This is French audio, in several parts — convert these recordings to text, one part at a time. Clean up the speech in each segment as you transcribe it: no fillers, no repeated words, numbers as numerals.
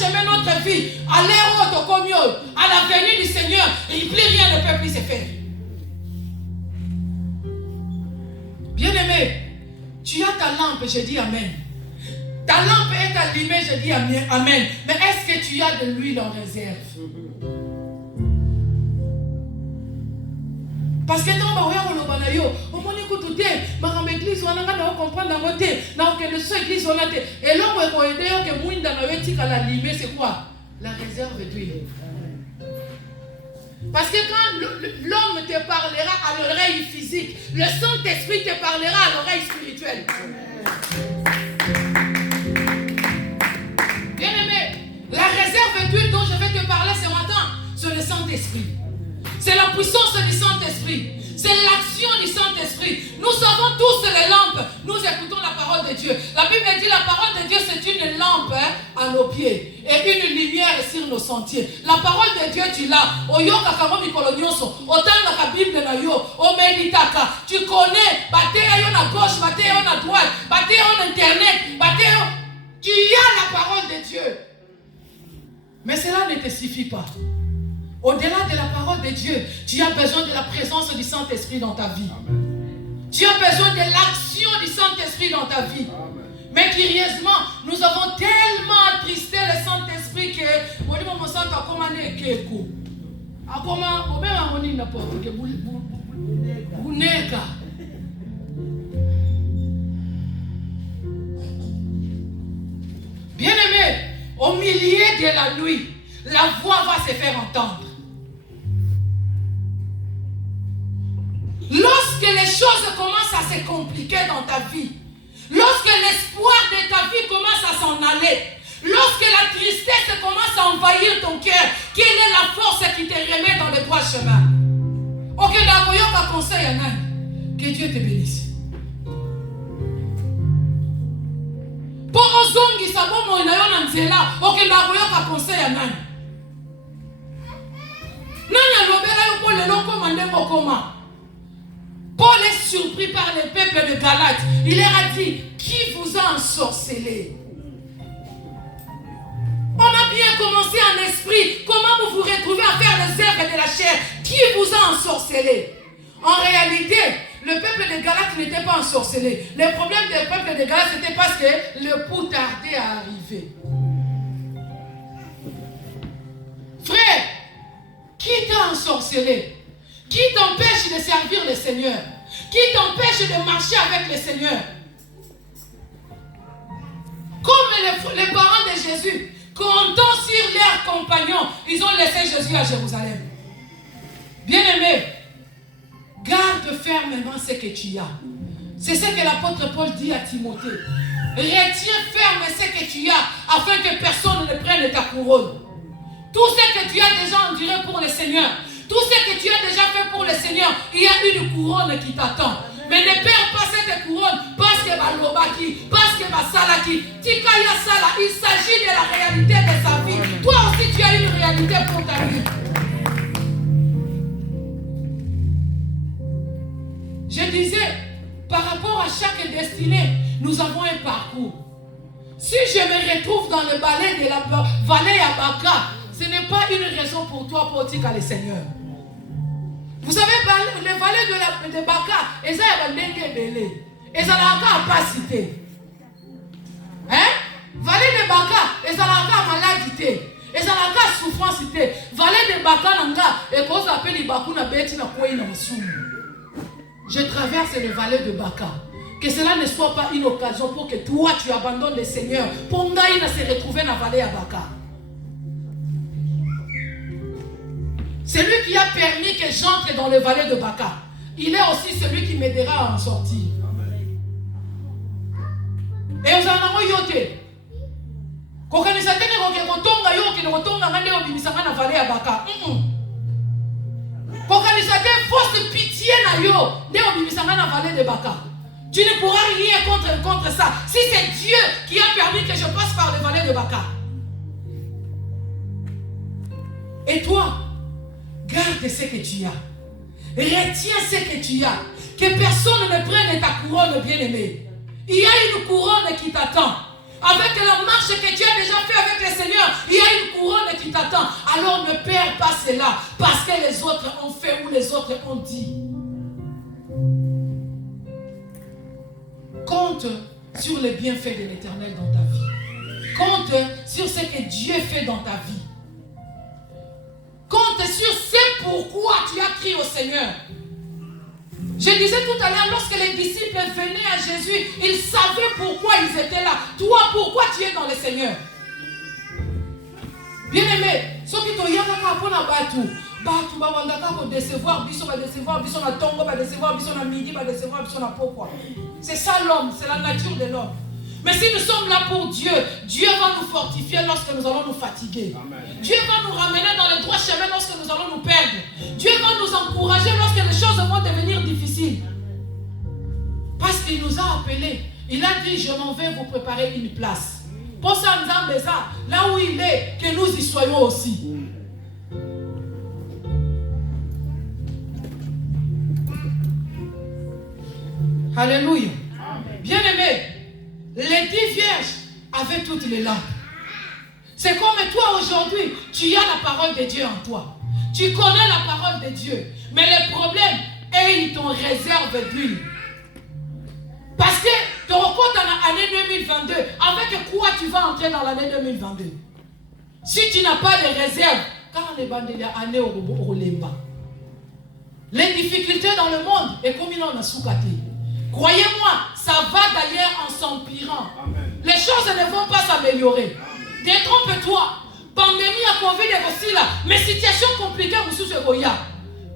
parchemin notre vie. À l'ère autocomio, à la venue du Seigneur, il plus rien ne peut plus se faire. Bien-aimé, tu as ta lampe, je dis amen. Ta lampe est allumée, je dis amen. Mais est-ce que tu as de l'huile en réserve? Parce que dans ma yo, on m'a écouté, ma église, on a comprendre dans votre dans que le seul église on a été. Et là où on aider que mouinda na wetika la limée, c'est quoi? La réserve d'huile. Parce que quand l'homme te parlera à l'oreille physique, le Saint-Esprit te parlera à l'oreille spirituelle. Bien-aimé, la réserve d'huile dont je vais te parler ce matin, c'est le Saint-Esprit. C'est la puissance du Saint-Esprit. C'est l'action du Saint-Esprit. Nous avons tous les lampes. Nous écoutons la parole de Dieu. La Bible dit la parole de Dieu, c'est une lampe à nos pieds et une lumière sur nos sentiers. La parole de Dieu, tu l'as. Oyoka kamomi kolonyoso. Otanga ka Bible na yo. Omeditaka. Tu connais. Batéa na gauche, batéa na droite, batéa en internet, batéa. Tu as la parole de Dieu. Mais cela ne te suffit pas. Au-delà de la parole de Dieu, tu as besoin de la présence du Saint-Esprit dans ta vie. Amen. Tu as besoin de l'action du Saint-Esprit dans ta vie. Amen. Mais curieusement, nous avons tellement attristé le Saint-Esprit que bien-aimé, au milieu de la nuit, la voix va se faire entendre. Lorsque les choses commencent à se compliquer dans ta vie, lorsque l'espoir de ta vie commence à s'en aller, lorsque la tristesse commence à envahir ton cœur, quelle est la force qui te remet dans le droit chemin? Ok, d'accord, conseil à Nani. Que Dieu te bénisse. Pour ozongi sabomo inaona nzela, ok, d'accord, conseil à Nani. Nani alobela yo pour le loko mandembo koma. Paul est surpris par le peuple de Galate. Il leur a dit, qui vous a ensorcelé? On a bien commencé en esprit. Comment vous vous retrouvez à faire les œuvres de la chair? Qui vous a ensorcelé? En réalité, le peuple de Galate n'était pas ensorcelé. Le problème du peuple de Galate, c'était parce que le pouls tardait à arriver. Frère, qui t'a ensorcelé? Qui t'empêche de servir le Seigneur? Qui t'empêche de marcher avec le Seigneur? Comme les parents de Jésus, comptant sur leurs compagnons, ils ont laissé Jésus à Jérusalem. Bien-aimé, garde fermement ce que tu as. C'est ce que l'apôtre Paul dit à Timothée. Retiens ferme ce que tu as, afin que personne ne prenne ta couronne. Tout ce que tu as déjà enduré pour le Seigneur, tout ce que tu as déjà fait pour le Seigneur, il y a une couronne qui t'attend. Mais ne perds pas cette couronne parce que Balobaki, parce que Basalaki, Tikaya Sala, il s'agit de la réalité de sa vie. Toi aussi tu as une réalité pour ta vie. Je disais, par rapport à chaque destinée, nous avons un parcours. Si je me retrouve dans le balai de la vallée à Baka, ce n'est pas une raison pour toi pour dire le Seigneur. Vous savez, les vallées de Baka, elles ont des belé. Elles ont la capacité. Hein? Vallée de Baka, elles ont la maladie. Elles ont la souffrance. Vallée de Baka, et qu'on appelle les Bakuna Beti na Koué na Moussou. Je traverse le vallée de Baka. Que cela ne soit pas une occasion pour que toi tu abandonnes le Seigneur. Pour Ngaïna se retrouver dans la vallée à Baka. C'est lui qui a permis que j'entre dans le vallée de Baka. Il est aussi celui qui m'aidera à en sortir. Et vous en avez yoté. Quand on s'attend à ce qu'on tombe, on vallée à Baka. Quand on s'attend fausse pitié na yo, on vallée de Baka. Tu ne pourras rien contre ça. Si c'est Dieu qui a permis que je passe par le vallée de Baka. Et toi, garde ce que tu as. Retiens ce que tu as. Que personne ne prenne ta couronne, bien-aimée. Il y a une couronne qui t'attend. Avec la marche que tu as déjà fait avec le Seigneur, il y qui t'attend. Alors ne perds pas cela parce que les autres ont fait ou les autres ont dit. Compte sur les bienfaits de l'Éternel dans ta vie. Compte sur ce que Dieu fait dans ta vie. Compte sur ce pourquoi tu as crié au Seigneur. Je disais tout à l'heure, lorsque les disciples venaient à Jésus, ils savaient pourquoi ils étaient là. Toi, pourquoi tu es dans le Seigneur? Bien-aimé, ceux qui t'ont dit Batu bawandaka ko décevoir biso ba décevoir biso na tongo ba décevoir biso na midi ba décevoir biso na pourquoi. C'est ça l'homme, c'est la nature de l'homme. Mais si nous sommes là pour Dieu, Dieu va nous fortifier lorsque nous allons nous fatiguer. Amen. Dieu va nous ramener dans le droit chemin lorsque nous allons nous perdre. Dieu va nous encourager lorsque les choses vont devenir difficiles. Parce qu'il nous a appelés. Il a dit, je m'en vais vous préparer une place. Pour ça, là où il est, que nous y soyons aussi. Alléluia. Bien-aimé, les 10 vierges avaient toutes les lampes. C'est comme toi aujourd'hui, tu as la parole de Dieu en toi. Tu connais la parole de Dieu. Mais le problème est ils t'ont réserve d'huile. Parce que tu rencontres dans l'année 2022, avec quoi tu vas entrer dans l'année 2022? Si tu n'as pas de réserve, car les bandes année au lemba. Les difficultés dans le monde, et comme il en a sous-caté. Croyez-moi, ça va d'ailleurs en s'empirant. Les choses ne vont pas s'améliorer. Détrompe-toi. Pandémie à Covid est aussi là. Mais situation compliquée,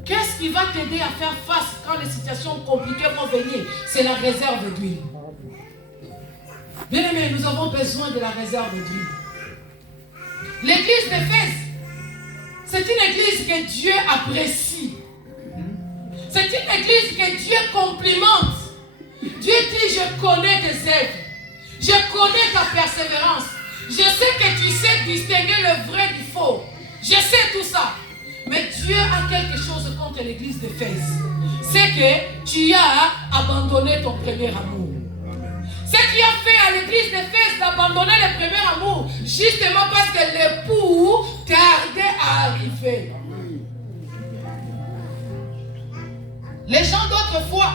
qu'est-ce qui va t'aider à faire face quand les situations compliquées vont venir? C'est la réserve d'huile. Bien aimé, nous avons besoin de la réserve d'huile. L'église d'Éphèse, c'est une église que Dieu apprécie. C'est une église que Dieu complimente. Dieu dit, je connais tes œuvres. Je connais ta persévérance. Je sais que tu sais distinguer le vrai du faux. Je sais tout ça. Mais Dieu a quelque chose contre l'église d'Éphèse. C'est que tu as abandonné ton premier amour. Ce qui a fait à l'église d'Éphèse d'abandonner le premier amour, justement parce que l'époux tardait à arriver. Les gens d'autrefois,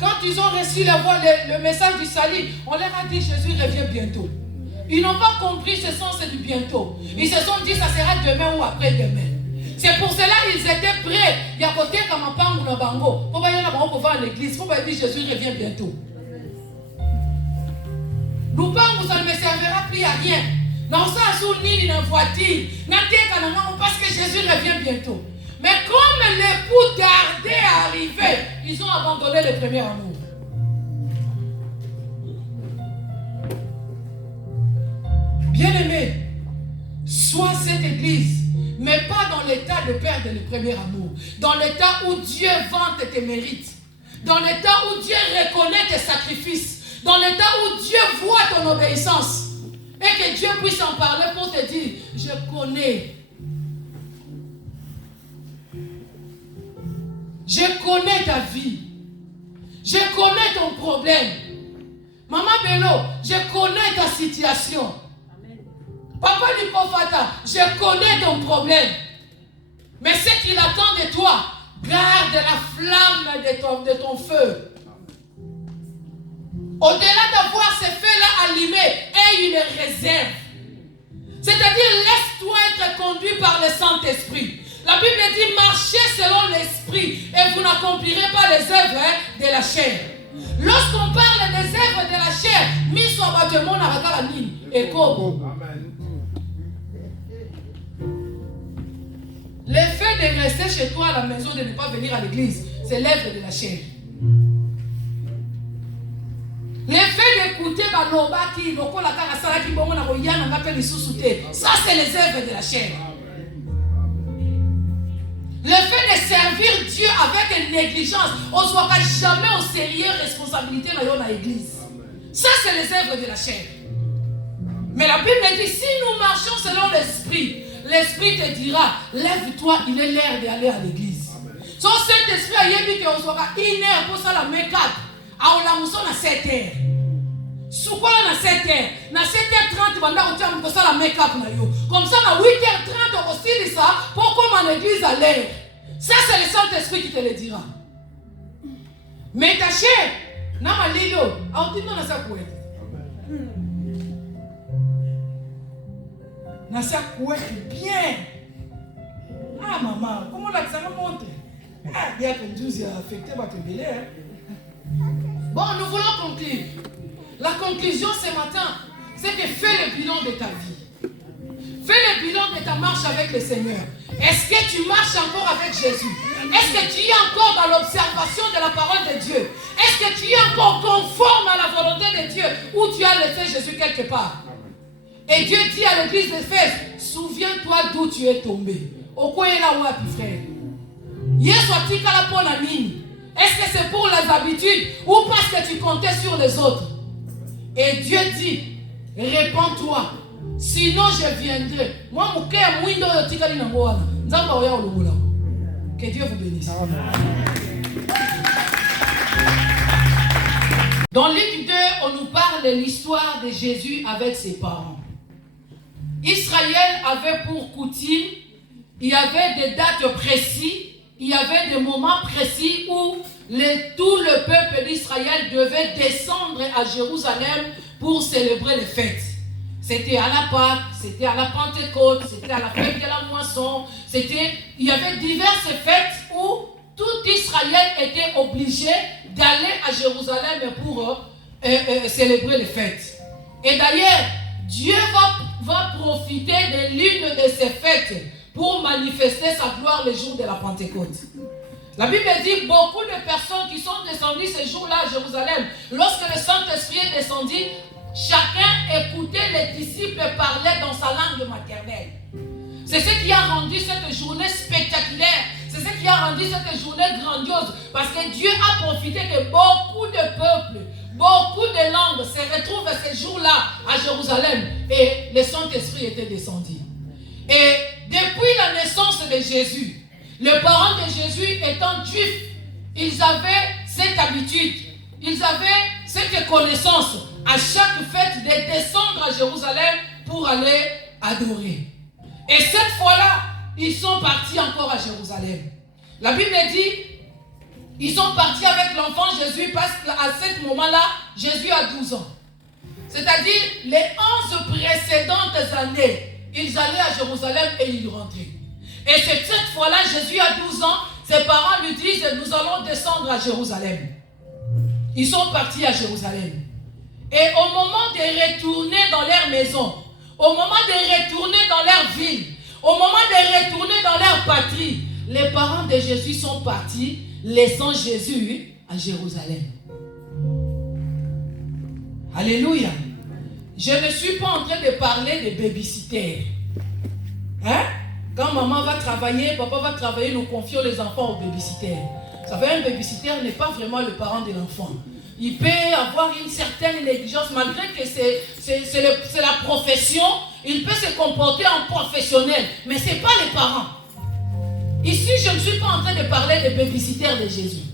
quand ils ont reçu le message du salut, on leur a dit Jésus revient bientôt. Ils n'ont pas compris ce sens du bientôt. Ils se sont dit ça sera demain ou après-demain. C'est pour cela qu'ils étaient prêts. Il y a côté comme un pan ou un bango. Pour voir l'église, pour dire Jésus revient bientôt. Nous pensons que ça ne me servira plus à rien. Dans ça, sous ni une voiture, parce que Jésus revient bientôt. Mais comme l'époux tardait à arriver, ils ont abandonné le premier amour. Bien-aimé, sois cette église, mais pas dans l'état de perdre le premier amour. Dans l'état où Dieu vante tes mérites. Dans l'état où Dieu reconnaît tes sacrifices. Dans l'état où Dieu voit ton obéissance. Et que Dieu puisse en parler pour te dire, je connais. Je connais ta vie. Je connais ton problème. Maman Bello, je connais ta situation. Papa Nikofata, je connais ton problème. Mais ce qu'il attend de toi, garde la flamme de ton feu. Au-delà d'avoir ces feux-là allumés, aie une réserve. C'est-à-dire, laisse-toi être conduit par le Saint-Esprit. La Bible dit, marchez selon l'Esprit et vous n'accomplirez pas les œuvres de la chair. Lorsqu'on parle des œuvres de la chair, mis sur bâtiment à la mine et comme. L'effet de rester chez toi à la maison, de ne pas venir à l'église, c'est l'œuvre de la chair. L'effet d'écouter ça c'est les œuvres de la chair. Le fait de servir Dieu avec une négligence, on ne se voit jamais au sérieux responsabilité dans l'église. Ça c'est les œuvres de la chair. Mais la Bible dit, si nous marchons selon l'Esprit, l'Esprit te dira, lève-toi, il est l'heure d'aller à l'église. Son Saint-Esprit a dit qu'on sera une heure pour ça la mécade. On la mousson à 7 heures. Soukola na 7h. Na 7h30, banda otia mkosa la make-up na yo. Comme ça, na 8h30, aussi ça, pour comme en église à l'air. Ça, c'est le Saint-Esprit qui te le dira. Mais ta chère, na malilo, a dit non na sa couette. Na sa couette bien. Ah maman, comment la ça monte? Ah, bien que Dieu a affecté votre bébé. Bon, nous voulons conclure. La conclusion ce matin, c'est que fais le bilan de ta vie. Fais le bilan de ta marche avec le Seigneur. Est-ce que tu marches encore avec Jésus? Est-ce que tu es encore dans l'observation de la parole de Dieu? Est-ce que tu es encore conforme à la volonté de Dieu ou tu as laissé Jésus quelque part? Et Dieu dit à l'église d'Éphèse, souviens-toi d'où tu es tombé. Au quoi est là où frère? Est-ce que c'est pour les habitudes ou parce que tu comptais sur les autres? Et Dieu dit, répands-toi, sinon je viendrai. Moi, que Dieu vous bénisse. Dans Luc 2, on nous parle de l'histoire de Jésus avec ses parents. Israël avait pour coutume, il y avait des dates précises, il y avait des moments précis où tout le peuple d'Israël devait descendre à Jérusalem pour célébrer les fêtes. C'était à la Pâque, c'était à la Pentecôte, c'était à la fête de la moisson. Il y avait diverses fêtes où tout Israël était obligé d'aller à Jérusalem pour célébrer les fêtes. Et d'ailleurs, Dieu va profiter de l'une de ces fêtes pour manifester sa gloire le jour de la Pentecôte. La Bible dit beaucoup de personnes qui sont descendues ce jour-là à Jérusalem, lorsque le Saint-Esprit est descendu, chacun écoutait les disciples parler dans sa langue maternelle. C'est ce qui a rendu cette journée spectaculaire. C'est ce qui a rendu cette journée grandiose. Parce que Dieu a profité que beaucoup de peuples, beaucoup de langues se retrouvent ce jour-là à Jérusalem. Et le Saint-Esprit était descendu. Et depuis la naissance de Jésus, les parents de Jésus étant juifs, ils avaient cette habitude, ils avaient cette connaissance à chaque fête de descendre à Jérusalem pour aller adorer. Et cette fois-là, ils sont partis encore à Jérusalem. La Bible dit, ils sont partis avec l'enfant Jésus parce qu'à ce moment-là, Jésus a 12 ans. C'est-à-dire, les 11 précédentes années, ils allaient à Jérusalem et ils rentraient. Et c'est cette fois-là, Jésus a 12 ans, ses parents lui disent, nous allons descendre à Jérusalem. Ils sont partis à Jérusalem. Et au moment de retourner dans leur maison, au moment de retourner dans leur ville, au moment de retourner dans leur patrie, les parents de Jésus sont partis, laissant Jésus à Jérusalem. Alléluia. Je ne suis pas en train de parler de babysitter. Hein? Quand maman va travailler, papa va travailler, nous confions les enfants au babysitter. Ça fait un babysitter n'est pas vraiment le parent de l'enfant. Il peut avoir une certaine négligence, malgré que c'est la profession, il peut se comporter en professionnel, mais ce n'est pas les parents. Ici, je ne suis pas en train de parler des babysitters de Jésus.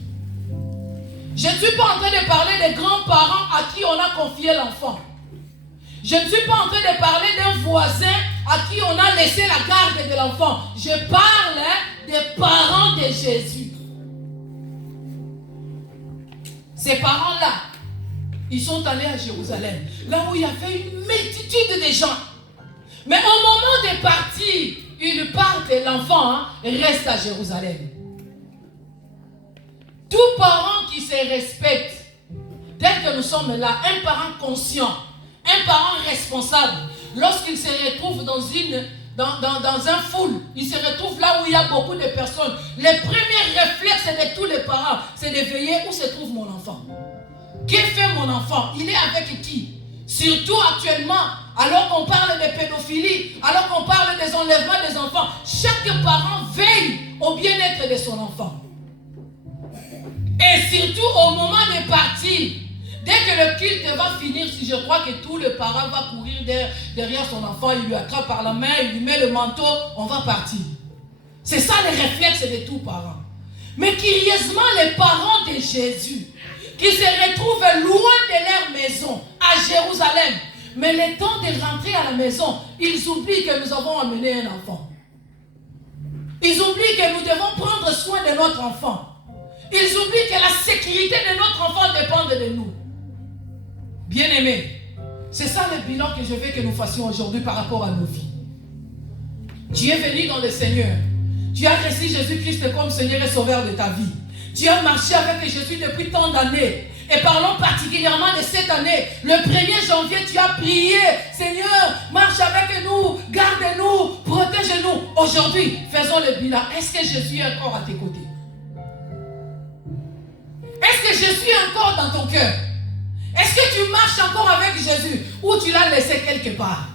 Je ne suis pas en train de parler des grands-parents à qui on a confié l'enfant. Je ne suis pas en train de parler d'un voisin à qui on a laissé la garde de l'enfant. Je parle des parents de Jésus. Ces parents-là, ils sont allés à Jérusalem, là où il y avait une multitude de gens. Mais au moment de partir, ils partent et l'enfant reste à Jérusalem. Tout parent qui se respecte, tel que nous sommes là, un parent conscient, un parent responsable, lorsqu'il se retrouve dans un foule, il se retrouve là où il y a beaucoup de personnes, le premier réflexe de tous les parents, c'est de veiller où se trouve mon enfant. Que fait mon enfant? Il est avec qui? Surtout actuellement, alors qu'on parle de pédophilie, alors qu'on parle des enlèvements des enfants, chaque parent veille au bien-être de son enfant. Et surtout au moment de partir, dès que le culte va finir, si je crois que tout le parent va courir derrière son enfant, il lui attrape par la main, il lui met le manteau, on va partir. C'est ça le réflexe de tout parent. Mais curieusement, les parents de Jésus, qui se retrouvent loin de leur maison, à Jérusalem. Mais le temps de rentrer à la maison, ils oublient que nous avons amené un enfant. Ils oublient que nous devons prendre soin de notre enfant. Ils oublient que la sécurité de notre enfant dépend de nous. Bien-aimés, c'est ça le bilan que je veux que nous fassions aujourd'hui par rapport à nos vies. Tu es venu dans le Seigneur. Tu as reçu Jésus-Christ comme Seigneur et Sauveur de ta vie. Tu as marché avec Jésus depuis tant d'années. Et parlons particulièrement de cette année. Le 1er janvier, tu as prié. Seigneur, marche avec nous, garde-nous, protège-nous. Aujourd'hui, faisons le bilan. Est-ce que Jésus est encore à tes côtés? Est-ce que Jésus est encore dans ton cœur? Est-ce que tu marches encore avec Jésus ou tu l'as laissé quelque part?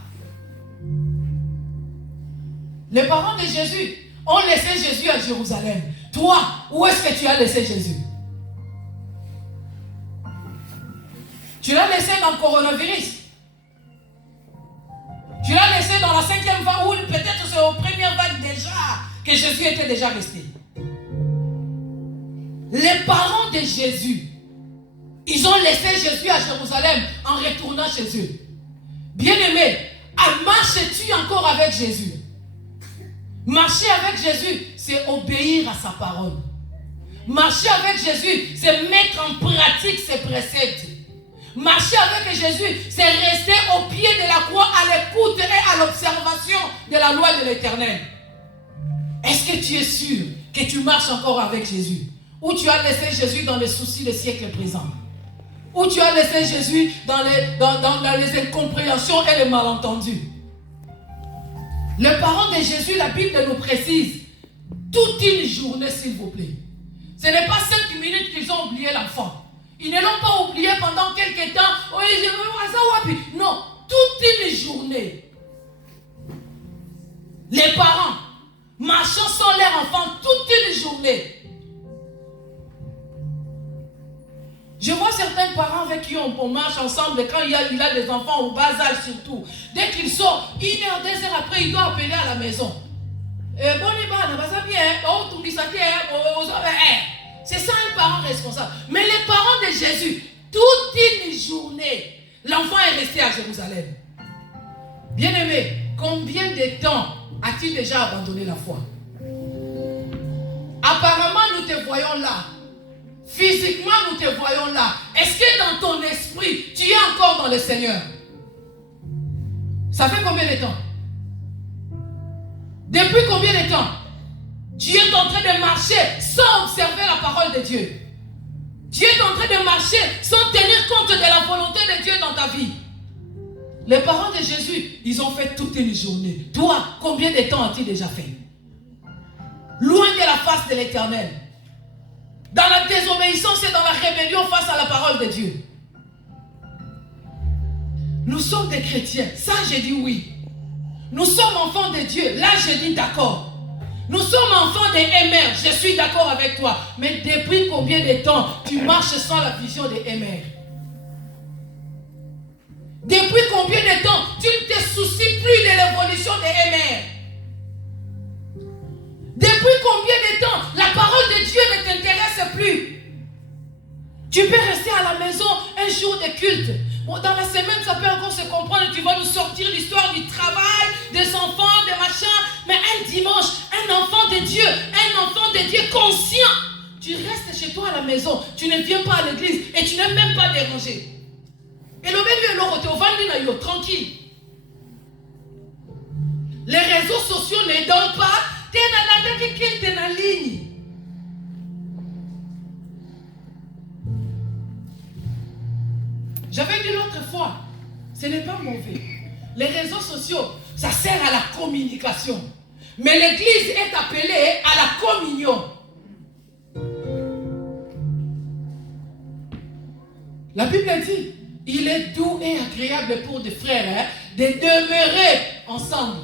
Les parents de Jésus ont laissé Jésus à Jérusalem. Toi, où est-ce que tu as laissé Jésus? Tu l'as laissé dans le coronavirus. Tu l'as laissé dans la 5e vague ou peut-être c'est aux premières vagues déjà que Jésus était déjà resté. Les parents de Jésus, ils ont laissé Jésus à Jérusalem en retournant chez eux. Bien-aimé, marches-tu encore avec Jésus? Marcher avec Jésus, c'est obéir à sa parole. Marcher avec Jésus, c'est mettre en pratique ses préceptes. Marcher avec Jésus, c'est rester au pied de la croix à l'écoute et à l'observation de la loi de l'Éternel. Est-ce que tu es sûr que tu marches encore avec Jésus? Ou tu as laissé Jésus dans les soucis des siècles présents? Ou tu as laissé Jésus dans les incompréhensions et les malentendus? Les parents de Jésus, la Bible nous précise, toute une journée s'il vous plaît. Ce n'est pas 5 minutes qu'ils ont oublié l'enfant. Ils ne l'ont pas oublié pendant quelques temps. Non, toute une journée. Les parents marchant sans leur enfant toute une journée. Je vois certains parents avec qui on marche ensemble, quand il a des enfants au bas âge surtout. Dès qu'ils sortent, 1 heure, 2 heures après, il doit appeler à la maison. C'est ça un parent responsable. Mais les parents de Jésus, toute une journée, l'enfant est resté à Jérusalem. Bien-aimé, combien de temps as-tu déjà abandonné la foi? Apparemment, nous te voyons là. Physiquement, nous te voyons là. Est-ce que dans ton esprit, tu es encore dans le Seigneur? Ça fait combien de temps? Depuis combien de temps tu es en train de marcher sans observer la parole de Dieu? Tu es en train de marcher sans tenir compte de la volonté de Dieu dans ta vie. Les parents de Jésus, ils ont fait toute une journée. Toi, combien de temps as-tu déjà fait? Loin de la face de l'Éternel. Dans la désobéissance et dans la rébellion face à la parole de Dieu. Nous sommes des chrétiens. Ça, j'ai dit oui. Nous sommes enfants de Dieu. Là, j'ai dit d'accord. Nous sommes enfants des MR. Je suis d'accord avec toi. Mais depuis combien de temps tu marches sans la vision des MR? Depuis combien de temps tu ne te soucies plus de l'évolution des MR? Depuis combien de temps la parole de Dieu ne t'intéresse plus? Tu peux rester à la maison un jour de culte. Bon, dans la semaine, ça peut encore se comprendre. Tu vas nous sortir l'histoire du travail, des enfants, des machins. Mais un dimanche, un enfant de Dieu conscient. Tu restes chez toi à la maison. Tu ne viens pas à l'église et tu n'es même pas dérangé. Et le même lieu, tranquille. Les réseaux sociaux ne donnent pas. T'es en ligne. J'avais dit l'autre fois, ce n'est pas mauvais. Les réseaux sociaux, ça sert à la communication. Mais l'église est appelée à la communion. La Bible dit, il est doux et agréable pour des frères de demeurer ensemble.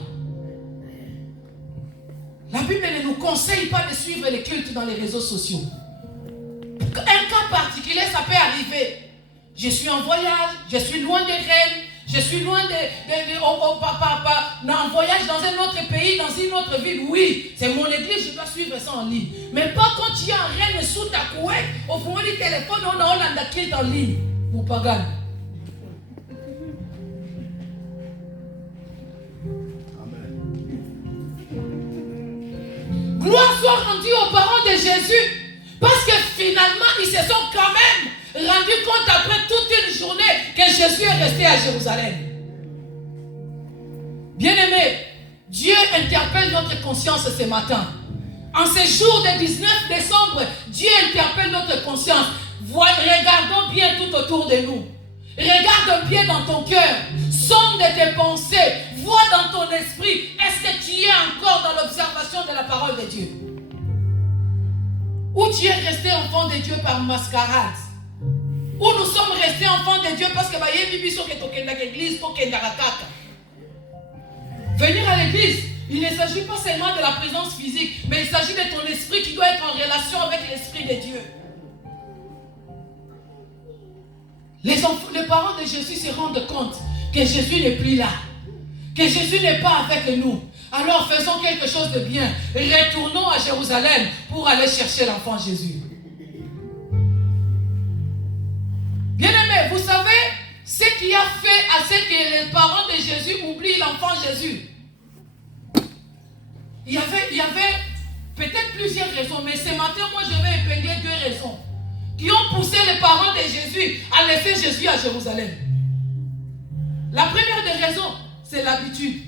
La Bible ne nous conseille pas de suivre les cultes dans les réseaux sociaux. Un cas particulier, ça peut arriver. Je suis en voyage, je suis loin des reines, Je suis loin en voyage dans un autre pays, dans une autre ville. Oui, c'est mon église, je dois suivre ça en ligne. Mais pas quand tu es en Rennes sous ta couette, au fond du téléphone, on a la clé en ligne. Vous pagan. Gloire soit rendue aux parents de Jésus. Parce que finalement, ils se sont quand même rendus compte après toute une journée que Jésus est resté à Jérusalem. Bien-aimés, Dieu interpelle notre conscience ce matin. En ce jour du 19 décembre, Dieu interpelle notre conscience. Regardons bien tout autour de nous. Regarde bien dans ton cœur. Sonde tes pensées. Vois dans ton esprit. Est-ce que tu es encore dans l'observation de la parole de Dieu? Ou tu es resté enfant de Dieu par mascarade? Ou nous sommes restés enfants de Dieu parce que venir à l'église, il ne s'agit pas seulement de la présence physique, mais il s'agit de ton esprit qui doit être en relation avec l'esprit de Dieu. Les parents de Jésus se rendent compte que Jésus n'est plus là, que Jésus n'est pas avec nous. Alors faisons quelque chose de bien. Retournons à Jérusalem pour aller chercher l'enfant Jésus. Bien-aimés, vous savez ce qui a fait à ce que les parents de Jésus oublient l'enfant Jésus? Il y avait peut-être plusieurs raisons, mais ce matin, moi je vais épingler 2 raisons qui ont poussé les parents de Jésus à laisser Jésus à Jérusalem. La première des raisons, c'est l'habitude.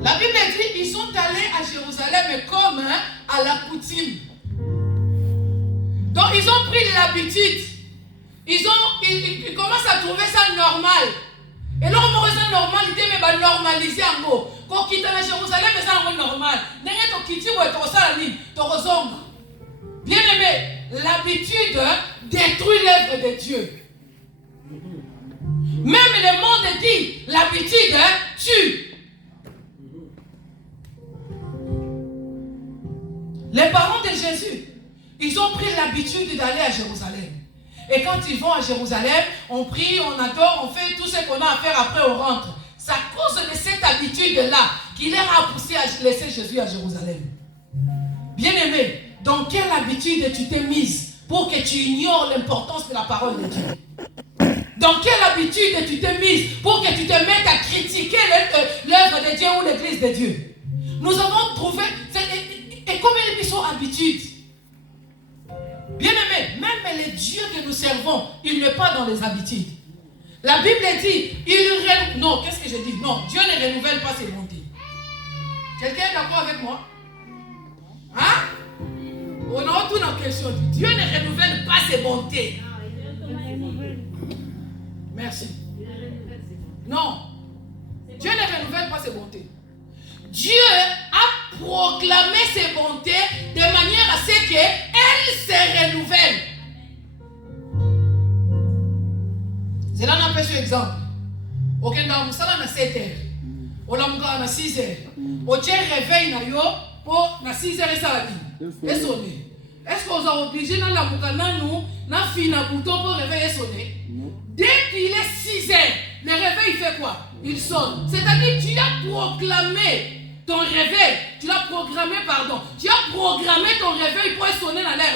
La Bible dit ils sont allés à Jérusalem comme à la coutume. Donc ils ont pris l'habitude. Ils commencent à trouver ça normal. Et là on aurait ça normal, ils disent mais normaliser en mot. Quand quitte à Jérusalem, mais ça c'est normal. Bien aimé, l'habitude détruit l'œuvre de Dieu. Même le monde dit l'habitude tue. Les parents de Jésus, ils ont pris l'habitude d'aller à Jérusalem. Et quand ils vont à Jérusalem, on prie, on adore, on fait tout ce qu'on a à faire, après on rentre. C'est à cause de cette habitude-là qu'il leur a poussé à laisser Jésus à Jérusalem. Bien-aimé, dans quelle habitude tu t'es mise pour que tu ignores l'importance de la parole de Dieu? Dans quelle habitude tu t'es mise pour que tu te mettes à critiquer l'œuvre de Dieu ou l'église de Dieu? Nous avons trouvé... Et comme ils sont habitudes. Bien-aimés, même les dieux que nous servons, il n'est pas dans les habitudes. La Bible dit, non, qu'est-ce que je dis? Non, Dieu ne renouvelle pas ses bontés. Quelqu'un est d'accord avec moi? Hein? On a tout dans question. Dieu ne renouvelle pas ses bontés. Merci. Non. Dieu ne renouvelle pas ses bontés. Dieu a proclamé ses bontés de manière à ce qu'elles se renouvellent. C'est là un peu sur exemple. Ok, nous sommes à 7 heures. On a 6 heures. On tient réveil pour 6 heures et ça va dire. Est-ce qu'on a obligé dans la moukana nous, na fina bouton pour réveiller sonner? Dès qu'il est 6 heures, le réveil fait quoi? Il sonne. C'est-à-dire que tu as proclamé ton réveil, tu as programmé ton réveil pour sonner dans l'air,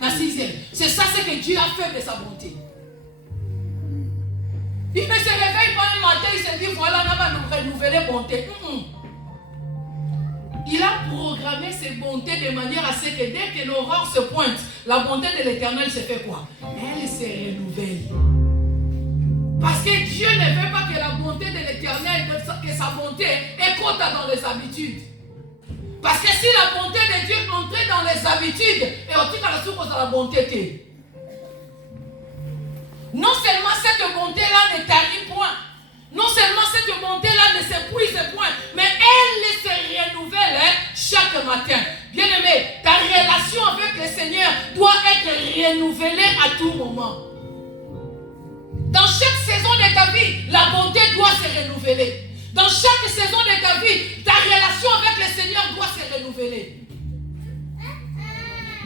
dans 6 heures. C'est ça ce que Dieu a fait de sa bonté. Il ne se réveille pas un matin, il se dit voilà, on va nous renouveler bonté. Il a programmé ses bontés de manière à ce que dès que l'aurore se pointe, la bonté de l'Éternel se fait quoi? Elle se renouvelle. Parce que Dieu ne veut pas que la bonté de l'Éternel, que sa bonté écoute dans les habitudes. Parce que si la bonté de Dieu entrait dans les habitudes, et on dit dans la souffrance de la bonté, non seulement cette bonté-là ne tarit point, non seulement cette bonté-là ne s'épuise point, mais elle se renouvelle chaque matin. Bien-aimé, ta relation avec le Seigneur doit être renouvelée à tout moment. Dans chaque saison de ta vie, la bonté doit se renouveler. Dans chaque saison de ta vie, ta relation avec le Seigneur doit se renouveler.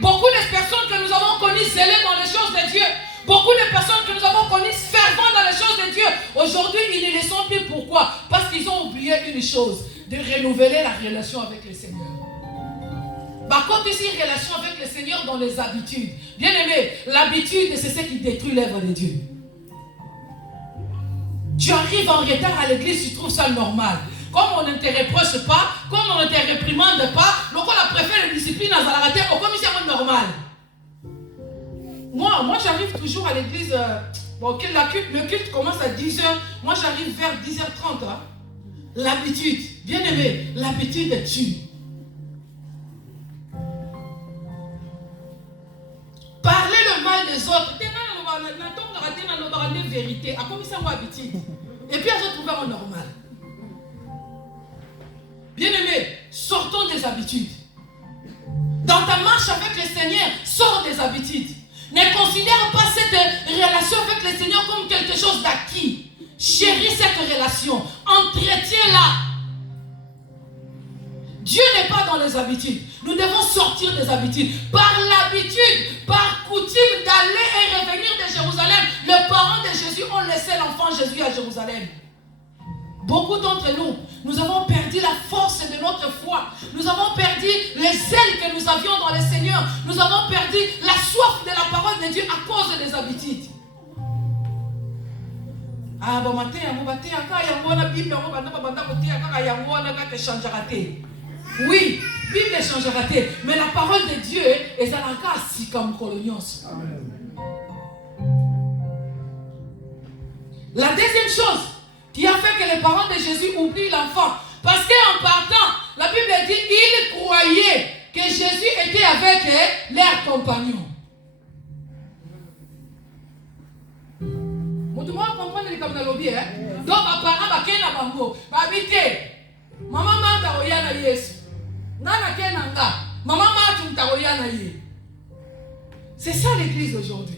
Beaucoup de personnes que nous avons connues zélées dans les choses de Dieu, Beaucoup de personnes que nous avons connues ferventes dans les choses de Dieu, aujourd'hui, ils ne le sont plus. Pourquoi? Parce qu'ils ont oublié une chose, de renouveler la relation avec le Seigneur. Par contre, ici, une relation avec le Seigneur dans les habitudes. Bien aimé, l'habitude, c'est ce qui détruit l'œuvre de Dieu. Tu arrives en retard à l'église, tu trouves ça normal. Comme on ne te reproche pas, comme on ne te réprimande pas, donc on a préféré la discipline dans la raté, au comme c'est normal. Moi j'arrive toujours à l'église, le culte commence à 10h, moi j'arrive vers 10h30. Hein. L'habitude, bien aimé, l'habitude tue. Parler le mal des autres, vérité, à comme ça moi habitude. Et puis à se trouver en normal. Bien aimé, sortons des habitudes. Dans ta marche avec le Seigneur, sors des habitudes. Ne considère pas cette relation avec le Seigneur comme quelque chose d'acquis. Chéris cette relation. Entretiens-la. Dieu n'est pas dans les habitudes. Nous devons sortir des habitudes. Par l'habitude, par coutume d'aller et revenir de Jérusalem, les parents de Jésus ont laissé l'enfant Jésus à Jérusalem. Beaucoup d'entre nous, nous avons perdu la force de notre foi. Nous avons perdu les ailes que nous avions dans le Seigneur. Nous avons perdu la soif de la parole de Dieu à cause des habitudes. Ah, bon, matin, oui, Bible ne changera pas, mais la parole de Dieu est dans le cas si comme colonios. La deuxième chose qui a fait que les parents de Jésus oublient l'enfant, parce qu'en partant, la Bible dit ils croyaient que Jésus était avec leurs compagnons. Donc, apparemment, maman m'a oyana Yesu. Nana kenanga. Maman m'a oyana ye. C'est ça l'église aujourd'hui.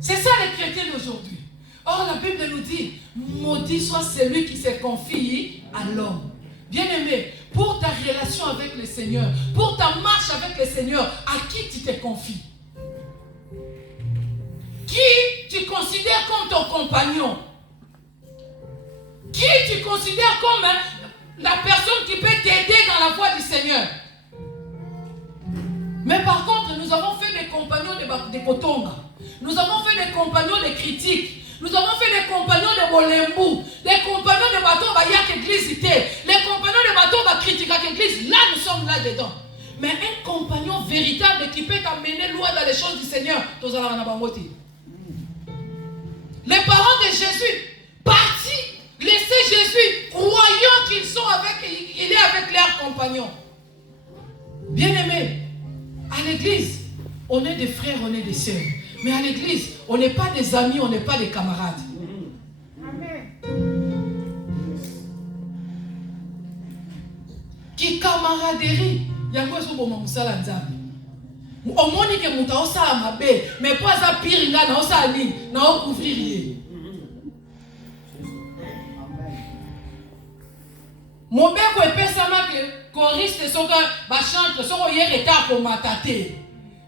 C'est ça les chrétiens d'aujourd'hui. Or la Bible nous dit, maudit soit celui qui se confie à l'homme. Bien-aimé, pour ta relation avec le Seigneur, pour ta marche avec le Seigneur, à qui tu te confies? Qui tu considères comme ton compagnon? Qui tu considères comme la personne qui peut t'aider dans la voie du Seigneur? Mais par contre, nous avons fait des compagnons de Kotonga. Nous avons fait des compagnons de critiques. Nous avons fait des compagnons de Bolembu. Des compagnons de bateau Bayak Église. Les compagnons de bateau va critiquer l'Église. Là, nous sommes là-dedans. Mais un compagnon véritable qui peut t'amener loin dans les choses du Seigneur. Les parents de Jésus, partis, laisser Jésus, croyant qu'il est avec leurs compagnons. Bien-aimés, à l'église, on est des frères, on est des sœurs. Mais à l'église, on n'est pas des amis, on n'est pas des camarades. Amen. Qui camaraderie, il y a quoi sur mon moussala nzambe. Au moins que mouta osala mabe, mais pas ça pire là na osala ni, na ouvrir. Mon bec est pesama que choriste soka ba chante soko hier retard pour matate.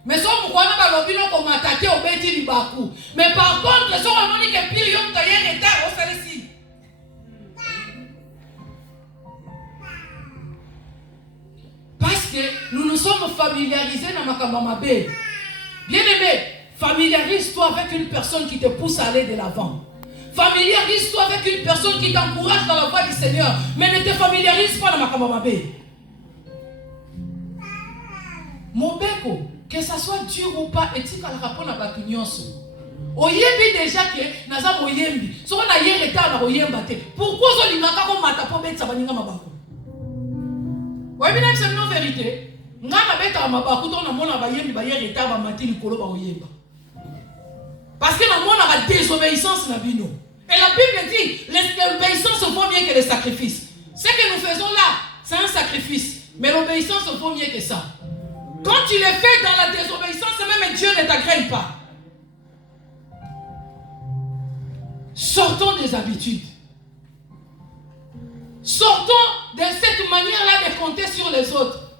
Mais so mukwana ba lobino ko matate obeti libaku. Mais par contre so on dit que pire yom ta hier retard au salesi. Parce que nous nous sommes familiarisés dans makamba mabe. Bien-aimé, familiarise-toi avec une personne qui te pousse à aller de l'avant. Familiarise-toi avec une personne qui t'encourage dans la voie du Seigneur. Mais ne te familiarise pas dans ma kamababé. Mon beko, que ça soit dur ou pas, et-il qu'à la rapport à la batunyoso. Oyembi déjà que naza oyembi. Si on a hier retard na oyembate. Pourquoi on dit maka ko mata po bet sabaninga mabako? Oyebi na c'est une vérité. Ngana beta mabako to na mona ba yembi ba hier retard ba mati likolo ba oyemba. Parce que na mona la désobéissance na bino. Et la Bible dit, l'obéissance vaut mieux que le sacrifice. Ce que nous faisons là, c'est un sacrifice. Mais l'obéissance vaut mieux que ça. Quand tu le fais dans la désobéissance, même Dieu ne t'agrée pas. Sortons des habitudes. Sortons de cette manière-là de compter sur les autres.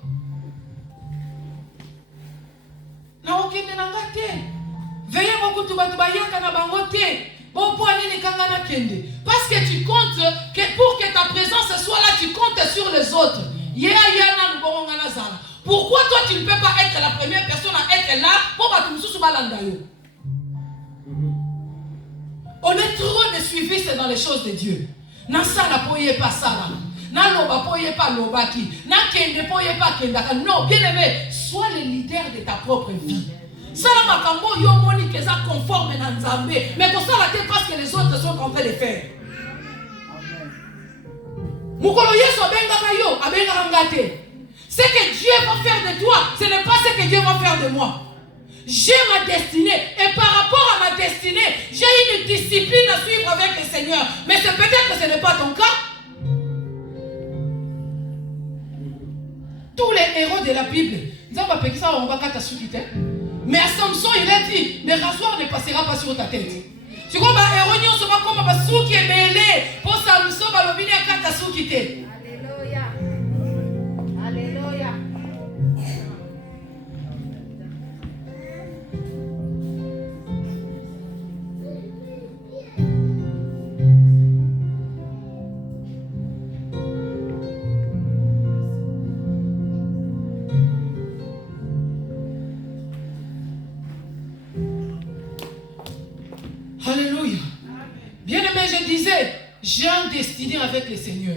Veillez beaucoup tout bas kana bangote. Bon pour aller les kangana kende. Parce que tu comptes que pour que ta présence soit là, tu comptes sur les autres. Pourquoi toi tu ne peux pas être la première personne à être là pour on est trop de suivistes dans les choses de Dieu. Nasala poye pas ça. Na loba poye pas lobaki. Na kende poye pas kendaka. Non, bien aimé, sois le leader de ta propre vie. Ça la makambo yo moni que ça conforme na Nzambe, mais pour ça la tête parce que les autres sont en train de faire. Mukolo yeso benga yo, abenga ngate. Ce que Dieu va faire de toi, ce n'est pas ce que Dieu va faire de moi. J'ai ma destinée. Et par rapport à ma destinée, j'ai une discipline à suivre avec le Seigneur. Mais c'est peut-être que ce n'est pas ton cas. Tous les héros de la Bible, mais à Samson, il a dit, le rasoir ne passera pas sur ta tête. Tu vois, héros, on se voit comme un sou qui est mêlé. Pour Samson, il va venir à ta sou qui t'est. Alléluia. Bien-aimé, je disais, j'ai un destiné avec le Seigneur.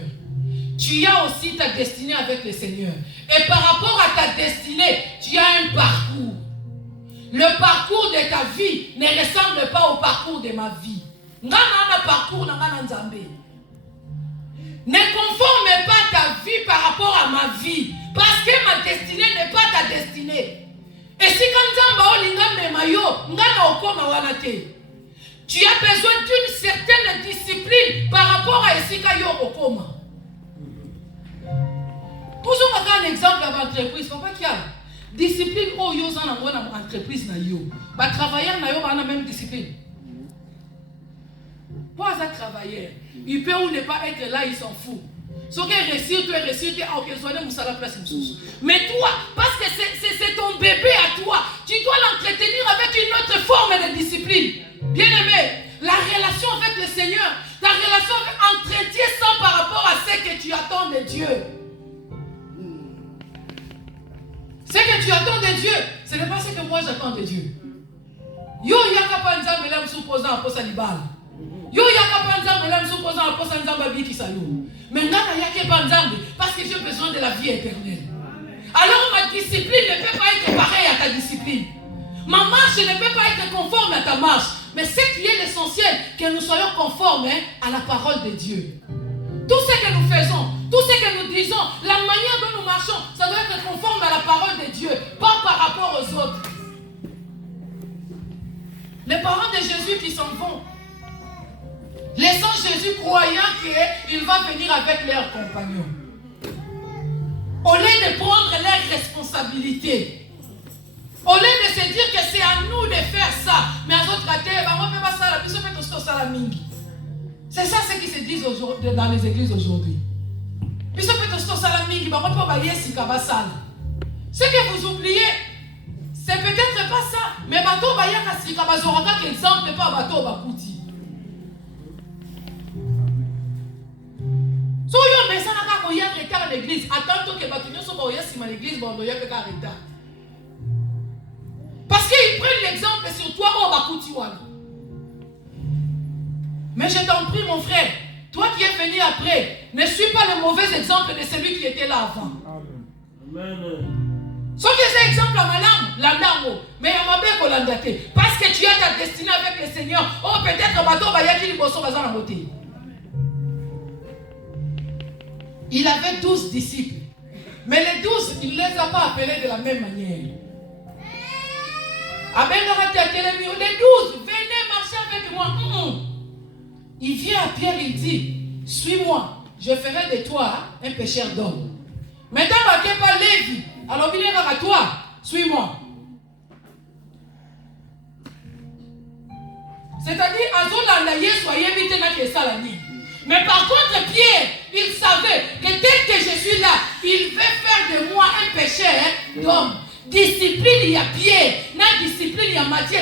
Tu as aussi ta destinée avec le Seigneur. Et par rapport à ta destinée, tu as un parcours. Le parcours de ta vie ne ressemble pas au parcours de ma vie. Ne conforme pas ta vie par rapport à ma vie. Parce que ma destinée n'est pas ta destinée. Et si tu as besoin d'une certaine discipline par rapport à Esika Yo Okoma. Toujours un exemple à l'entreprise, papa qui a discipline au yo dans l'entreprise na yo. Ba travailleur na yo ba na même discipline. Pas un travailleur, il peut ou ne pas être là, il s'en fout. Ce qui est réussi, tu es réussi, tu es ok, soyez moussa la place. Mais toi, parce que c'est ton bébé à toi, tu dois l'entretenir avec une autre forme de discipline. Bien-aimé, la relation avec le Seigneur, ta relation entretient ça par rapport à ce que tu attends de Dieu. Ce que tu attends de Dieu, ce n'est pas ce que moi j'attends de Dieu. Yo yaka pa nzambe la msupoza aposa libala. Yo yaka pa nzambe la msupoza aposa nzambe biki sayo. Mais ngana yake pa nzambe parce que j'ai besoin de la vie éternelle. Alors ma discipline ne peut pas être pareille à ta discipline. Ma marche ne peut pas être conforme à ta marche. Mais ce qui est l'essentiel, que nous soyons conformes à la parole de Dieu. Tout ce que nous faisons, tout ce que nous disons, la manière dont nous marchons, ça doit être conforme à la parole de Dieu, pas par rapport aux autres. Les parents de Jésus qui s'en vont, laissant Jésus croyant qu'il va venir avec leurs compagnons. Au lieu de prendre leurs responsabilités, au lieu de se dire que c'est à nous de faire ça, mais à d'autres côtés, c'est ça ce qui se dit dans les églises aujourd'hui. Ce que vous oubliez, c'est peut-être pas ça, mais bateau bayaka sika bazoraka exemple pas bateau bakuti. So yo mesa na ka koya retard l'église, attends que bato nyoso ba oya sima l'église ba oya ka retard. Parce qu'ils prennent l'exemple sur toi, oh bakuti wana. Mais je t'en prie mon frère, toi qui es venu après, ne suis pas le mauvais exemple de celui qui était là avant. Amen. Ce qui est exemple à madame, l'andamo, mais à ma belle colandate, parce que tu as ta destinée avec le Seigneur, oh peut-être bateau bayaki liboso bazana moté. Il avait 12 disciples, mais les 12, il ne les a pas appelés de la même manière. Les 12, venez marcher avec moi. Il vient à Pierre, il dit, suis-moi, je ferai de toi un pécheur d'homme. Maintenant, il n'y a pas Lévi. Alors, il est à toi, suis-moi. C'est-à-dire, mais par contre, Pierre, il savait que dès que je suis là, il veut faire de moi un pécheur d'homme. Discipline, il y a Pierre. Dans discipline, il y a Matthieu.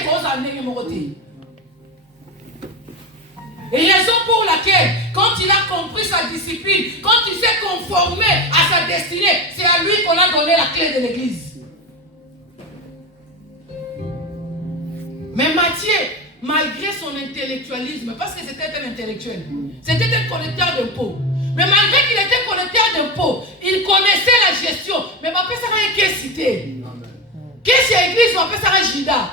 Et raison pour laquelle, quand il a compris sa discipline, quand il s'est conformé à sa destinée, c'est à lui qu'on a donné la clé de l'église. Mais Matthieu, malgré son intellectualisme, parce que c'était un intellectuel, c'était un collecteur d'impôts. Mais malgré qu'il était collecteur d'impôts, il connaissait la gestion. Mais ma personne n'a qu'à citer. Qu'est-ce que l'église ma personne a Jida?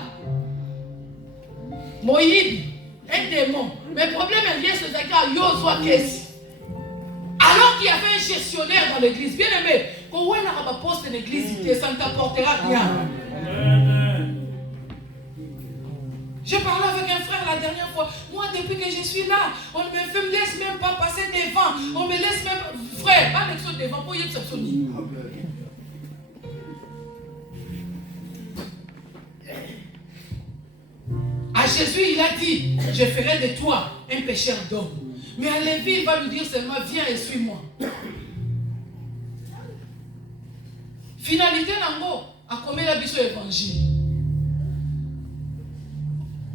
Moïb, un démon. Mais le problème est lié sur ce Yosua Kessi. Alors qu'il y avait un gestionnaire dans l'église, bien aimé, quand on a un poste de l'église, ça ne t'apportera rien. Je parlais avec un frère la dernière fois. Moi, depuis que je suis là, on ne me laisse même pas passer devant. On me laisse même... Frère, pas l'exo devant pour y être sonné. À Jésus, il a dit, je ferai de toi un pécheur d'homme. Mais à Lévi, il va lui dire seulement, viens et suis-moi. Finalité, Nango, à combien la biso évangile.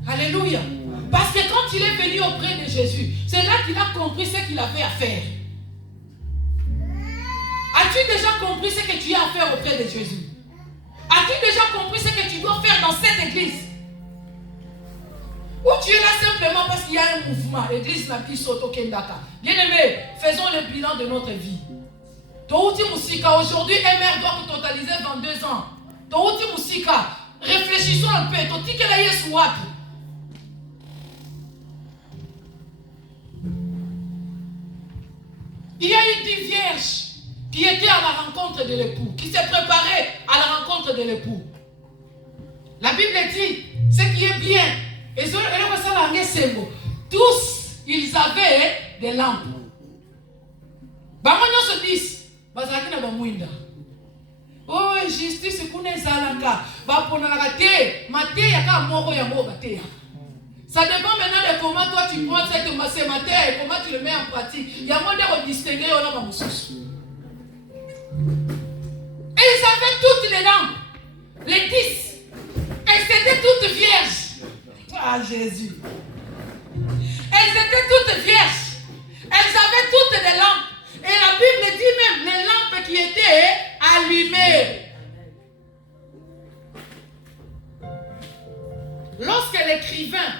Alléluia. Parce que quand il est venu auprès de Jésus, c'est là qu'il a compris ce qu'il avait à faire. As-tu déjà compris ce que tu as à faire auprès de Jésus? As-tu déjà compris ce que tu dois faire dans cette église? Ou tu es là simplement parce qu'il y a un mouvement, l'église n'a plus sauté au Kendaka. Bien aimé, faisons le bilan de notre vie. Touti Moussika, aujourd'hui, MR doit totaliser 22 ans. Touti Moussika, réfléchissons un peu. Touti que la Yesouat. Il y a eu 10 vierges qui étaient à la rencontre de l'époux, qui s'est préparé à la rencontre de l'époux. La Bible dit, ce qui est bien, et tous, ils avaient des lampes. Bamonyo se disent, bazaki na bamwinda. Oh, justice kuna zalaka. Ba ponala te, mate yaka moko ya moko te. Ça dépend maintenant de comment toi tu prends cette matin et comment tu le mets en pratique. Il y a moyen de distinguer on a ma et ils avaient toutes les lampes, les 10. Elles étaient toutes vierges. Ah Jésus. Elles étaient toutes vierges. Elles avaient toutes des lampes. Et la Bible dit même les lampes qui étaient allumées. Lorsque l'écrivain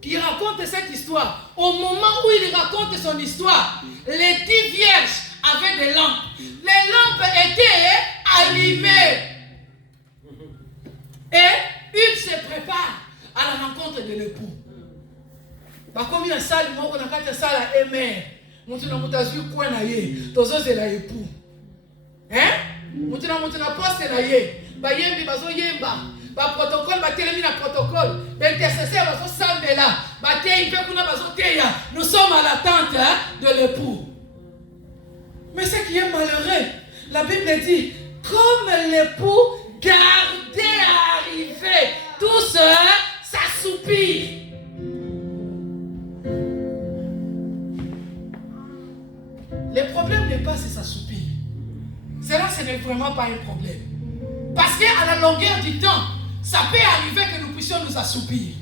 qui raconte cette histoire, au moment où il raconte son histoire, les 10 vierges avaient des lampes. Les lampes étaient allumées. Et une se prépare à la rencontre de l'époux. Comme il y a une salle, on a une salle à aimer. On a vu quoi na ye. Tozo c'est la époux. Hein? On a poste la ye. Ba yembi bazo yemba. Ba protocole ba telemi na protocole. L'intercesseur bazo sambela. Ba te ipe kuna bazo teya. Nous sommes à l'attente de l'époux. Mais ce qui est malheureux, la Bible dit, comme l'époux gardait à arriver, tous s'assoupirent. Le problème n'est pas de s'assoupir. Cela, ce n'est vraiment pas un problème. Parce qu'à la longueur du temps, ça peut arriver que nous puissions nous assoupir.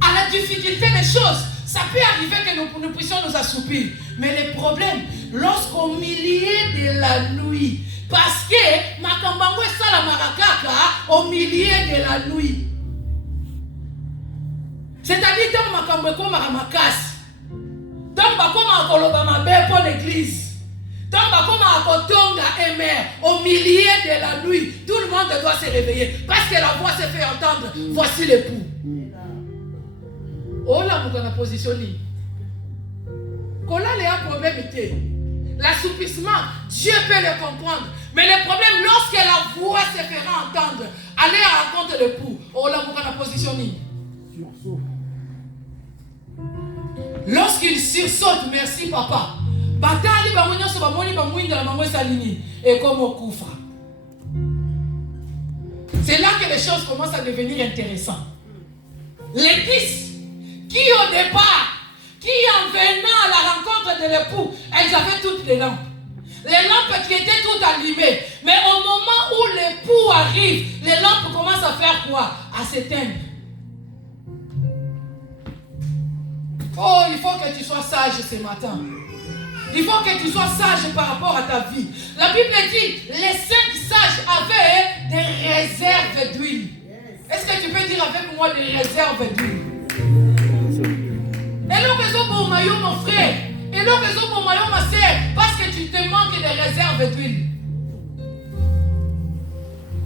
À la difficulté des choses, ça peut arriver que nous puissions nous assoupir. Mais le problème, lorsqu'au milieu de la nuit, parce que Makambango est ça la marakaka au milieu de la nuit. C'est-à-dire que Makambango maramakasi. Donc, pour l'église. Donc, au milieu de la nuit, tout le monde doit se réveiller. Parce que la voix se fait entendre. Voici l'époux. Oh là, vous avez positionné. Quand il y a un problème, l'assouplissement, Dieu peut le comprendre. Mais le problème, lorsque la voix se fera entendre, allez à la rencontre de l'époux. Oh là, vous avez positionné. Lorsqu'il sursaute, merci papa. Batali bamonyo so bamoni bamwinda la maman salini et comme au koufa. C'est là que les choses commencent à devenir intéressantes. Les 10 qui au départ, qui en venant à la rencontre de l'époux, elles avaient toutes les lampes. Les lampes qui étaient toutes allumées. Mais au moment où l'époux arrive, les lampes commencent à faire quoi? À s'éteindre. Oh, il faut que tu sois sage ce matin. Il faut que tu sois sage par rapport à ta vie. La Bible dit, les 5 sages avaient des réserves d'huile. Est-ce que tu peux dire avec moi des réserves d'huile? Et là, que pour maillot, mon frère. Et là, que pour maillot, ma soeur. Parce que tu te manques des réserves d'huile.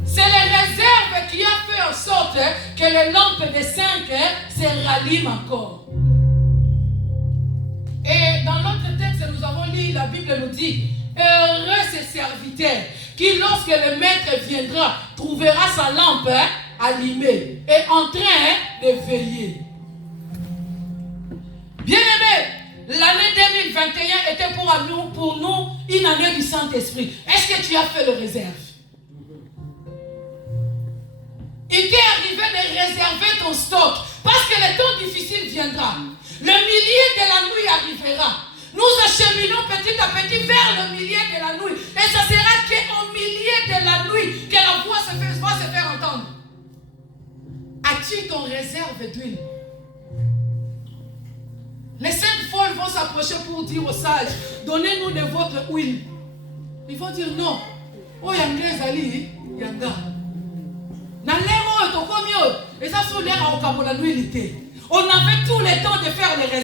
C'est les réserves qui ont fait en sorte que les lampes des 5 se rallument encore. Et dans notre texte, nous avons lu, la Bible nous dit, heureux ce serviteur qui, lorsque le maître viendra, trouvera sa lampe allumée et en train de veiller. Bien-aimé, l'année 2021 était pour nous une année du Saint-Esprit. Est-ce que tu as fait le réserve? Il t'est arrivé de réserver ton stock parce que le temps difficile viendra. Le milieu de la nuit arrivera. Nous acheminons petit à petit vers le milieu de la nuit. Et ce sera qu'au milieu de la nuit que la voix va se faire entendre. As-tu ton réserve d'huile? Les 5 folles vont s'approcher pour dire aux sages, donnez-nous de votre huile. Ils vont dire non. Oh, yanga zali, yanga. Na lero to komio, et ça sur l'air au kabola nuit. On avait tout le temps de faire les réserves.